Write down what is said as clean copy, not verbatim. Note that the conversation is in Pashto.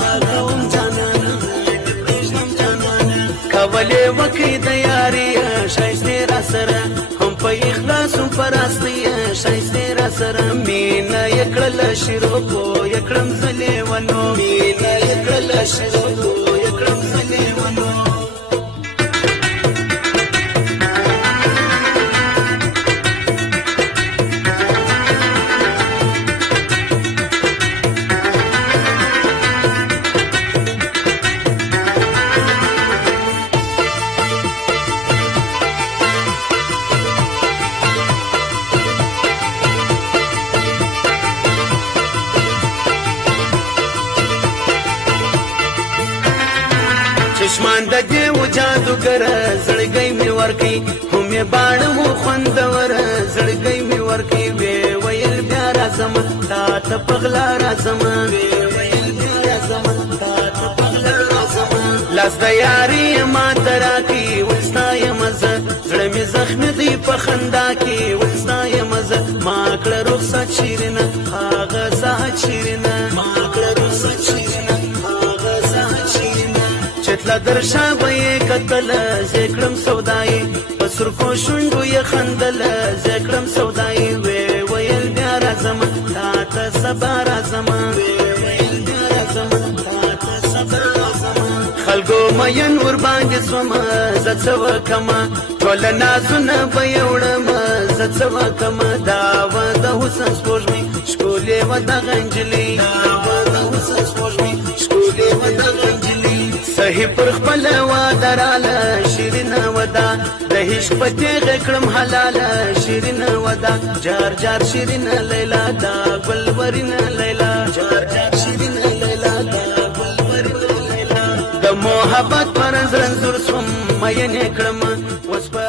کوم جانانا کولې وکړې د یاري ښایستې را سره هم په اخلاص هم په راستۍ ښایستې را سره مینه یې کړله شیروکو یې کړم زه لیونو مینه یې کړله شیروکو یې کړم زه لیونو چشمان د دیو جادوګر زړګی مې ورکي هم یې باڼه مو خوندور زړګی مې ورکي وی ویل بیا راځم تا ته پغلا راځم وی ویل بیا راځم تا ته پغلا راځم لاس د یاري ما تراکي ولستا یم زه زړه مې زخمي دی په خندا کې ولستا یم زه ما کړه رخصت شیرینه هغه ساعت شیرینه ما کړه رخصت شیرینه چتلا درشا به یې کتل زه کړم سودایي په سرخو شونډو یې خندل زه کړم سودایي وی ویل بیا راځم تا ته سبا راځم وی ویل بیا راځم تا ته سبا راځم خلکو مین ورباندې سوم زه څه وکړم ټوله نازونه به یې وړم زه څه وکړم دا وه د حسن سپوږمۍ ښکلې وه دغه نجلۍ دا وه د حسن سپوږمۍ ښکلې وه دغه نجلۍ صحیح پر خپل واده راله شیرینه ودا د عشق په تیغه کړم حلاله شیرینه ودا جار جار شیرینه لیلا دا ګلورینه لیلا جار جار شیرینه لیلا دا ګلورینه لیلا د محبت پر زړه زور سوم مینه کړم وس په